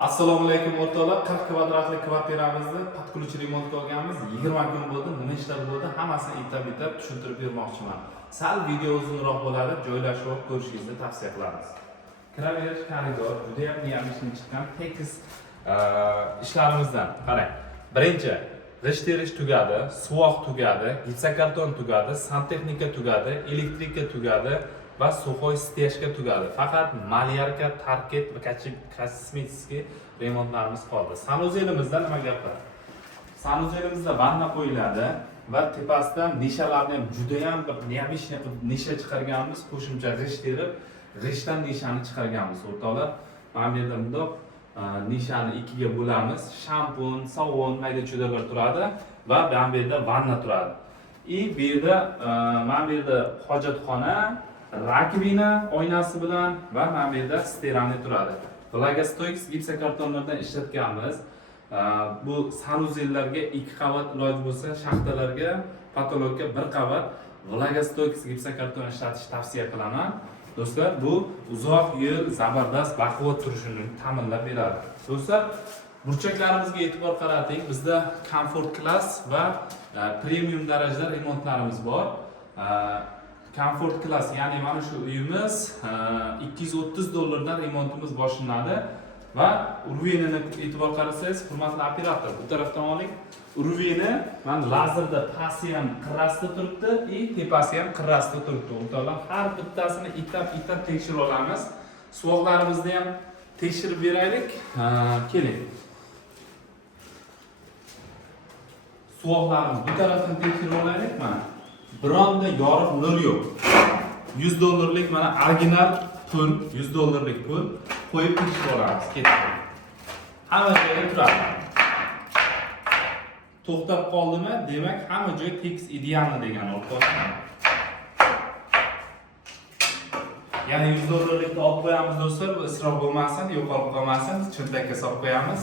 Assalomu alaykum o'rtoqlar. 40 kvadratlik kvartiramizni patqulchi remontga olganmiz. 20 kun bo'ldi, nima ishlar bo'ldi, hammasini bitta-bitta tushuntirib bermoqchiman. Sal video uzunroq bo'ladi, joylashib ko'rishingizni tavsiya qilamiz. Kiraverish koridor juda ham yaxshi chiqqan tekis ishlarimizdan. Qarang. Birinchi g'isht terish tugadi, suvoq tugadi, gipsokarton tugadi, santexnika tugadi, elektrika tugadi va suxoy stejka tugadi. Faqat malyarka, tarket va kosmetik remontlarimiz qoldi. Sanuzelimizda nima gap bor? Sanuzelimizda vanna qo'yiladi va tepasidan nishalarni ham juda ham bir neobычный nisha chiqarganmiz, qo'shimcha g'isht terib, g'ishtdan nishani chiqarganmiz o'rtoqlar. Mana bu yerda bundoq nishani ikkiga bo'lamiz. Shampun, sovun, mayda-chudalar turadi va bu yerda vanna turadi. Bu yerda mana bu yerda hojatxona, rakvina oynasi bilan va mana bu yerda stirani turadi. Vlagostoix gipsokartonlardan ishlatganmiz. Bu sanuzellarga 2 qavat iloj bo'lsa, shaxtalarga, patologga 1 qavat Vlagostoix gipsokarton ishlatish tavsiya qilaman. Do'stlar, bu uzoq yil zabardast baquvvat turishini ta'minlab beradi. Do'stlar, burchaklarimizga e'tibor qarating. Bizda Comfort Class va premium darajada remontlarimiz bor. Comfort Class, ya'ni mana shu uyimiz $230 dan remontimiz boshlanadi va urvenini e'tibor qarasangiz, hurmatli operator, bu tarafdan oling. Urveni mana lazerda pasti ham qirrasida turibdi, tepasi ham qirrasida turibdi. O'rtoqlar, har bittasini itab tekshirib olamiz. Suvoqlarimizni ham tekshirib beraylik. Keling. Suvoqlarimiz bu tarafdan tekshirib olaylik. Mana bironda yoriq nur yo'q. $100lik mana original pul, $100lik pul qo'yib tekshirib olamiz. Ketdi. Hamma joyda turadi. To'xtab qoldimi? Demak, hamma joy tekis idealni degan o'rtoqlar. Ya'ni $100likni olib qo'yamiz do'stlar, bu isrof bo'lmasin, yo'qolib qolmasin, cho'ntakka solib qo'yamiz.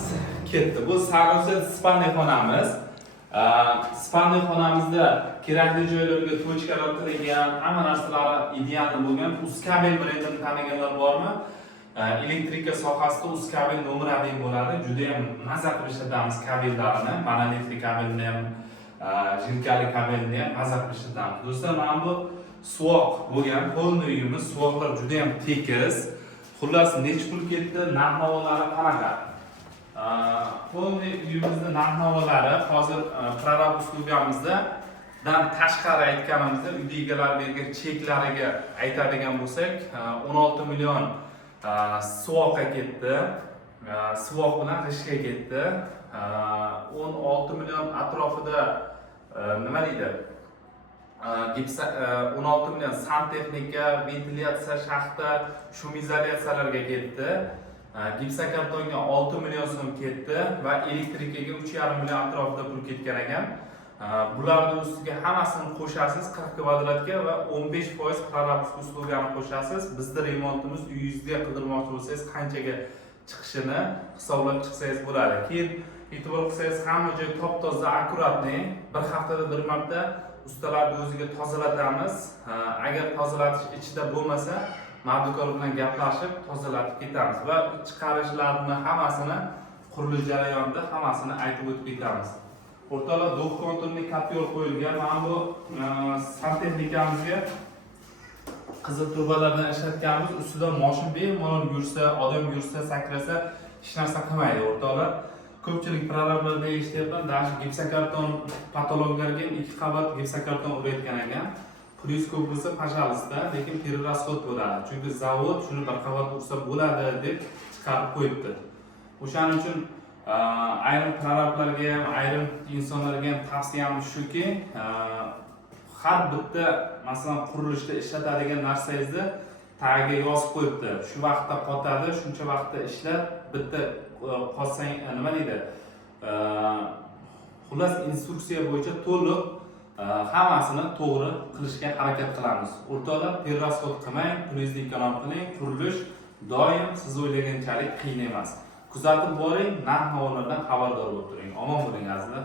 Ketdi. Bu sanuzel spanli xonamiz. Spanli xonamizda kerakli joylarga tochkalar qilingan, hamma narsalari ideal bo'lgan. Uskabel brendini taniganlar bormi? Elektrika sohasida Uskabel nomer 1 bo'ladi. Juda ham mazza qilib ishlatamiz kabellarini, monolitli kabelni ham, jirkali kabelni ham mazza qilib ishlatamiz. Do'stlar, mana bu suvoq bo'lgan polniy uyimiz, suvoqlar juda ham tekis. Xullas, nech pul ketdi, narx-navolari qanaqa? Polniy uyimizning narx-navolari hozir prorab uslubimizda dan tashqari aytganimizda, uyda egalari bergan cheklariga aytadigan bo'lsak, 16 million suvoqqa ketdi, suvoq bilan g'ishtga ketdi. 16 million atrofida nima deydi? 16 million santexnika, ventilyatsiya shaxta, shum izolyatsiyalarga ketdi. Gipsokartonga 6 million so'm ketdi va elektrikaga 3,5 million atrofida pul ketgan ekan. Bularning ustiga hammasini qo'shasiz 40 kvadratga va 15% prorab uslugini qo'shasiz. Bizda remontimiz uyingizga qidirmoqchi bo'lsangiz qanchaga chiqishini hisoblab chiqsangiz bo'ladi. Keyin e'tibor qilsangiz, hamma joy top-toza, akkuratni. Bir haftada bir marta ustalarni o'ziga tozalatamiz. Agar tozalatish ichida bo'lmasa, mardikor bilan gaplashib tozalatib ketamiz va chiqarishlarni hammasini qurilish jarayonida hammasini aytib o'tib ketamiz. O'rtoqlar, do'q konturli kopyor qo'yilgan. Mana bu santexnikamizga qizil turbalardan ishlatganmiz. Ustida mashina bemalol yursa, odam yursa, sakrasa hech narsa qilmaydi o'rtoqlar. Ko'pchilik prorablarda eshityapman, dash gipsokarton patologlarga 2 qavat gipsokarton urayotgan ekan. Plyus ko'p bo'lsa, pajalisda, lekin перерасход bo'ladi. Chunki zavod shuni 1 qavat ursa bo'ladi deb chiqarib qo'yibdi. O'shaning uchun ayrim prorablarga ham, ayrim insonlarga ham tavsiyam shuki, har bitta masalan qurilishda ishlatadigan narsangizni tagiga yozib qo'yibdi. Shu vaqtda qotadi, shuncha vaqtda ishlab, bitta qotsang nima deydi? Xullas, instruksiya bo'yicha to'liq hammasini to'g'ri qilishga harakat qilamiz. O'rtoqlar, perrasxod qilmang, pulingizni ekonom qiling. Qurilish doim siz o'ylaganchalik qiyin emas. Kuzatib boring, narx-navolardan xabardor bo'lib turing. Omon bo'ling azizlar.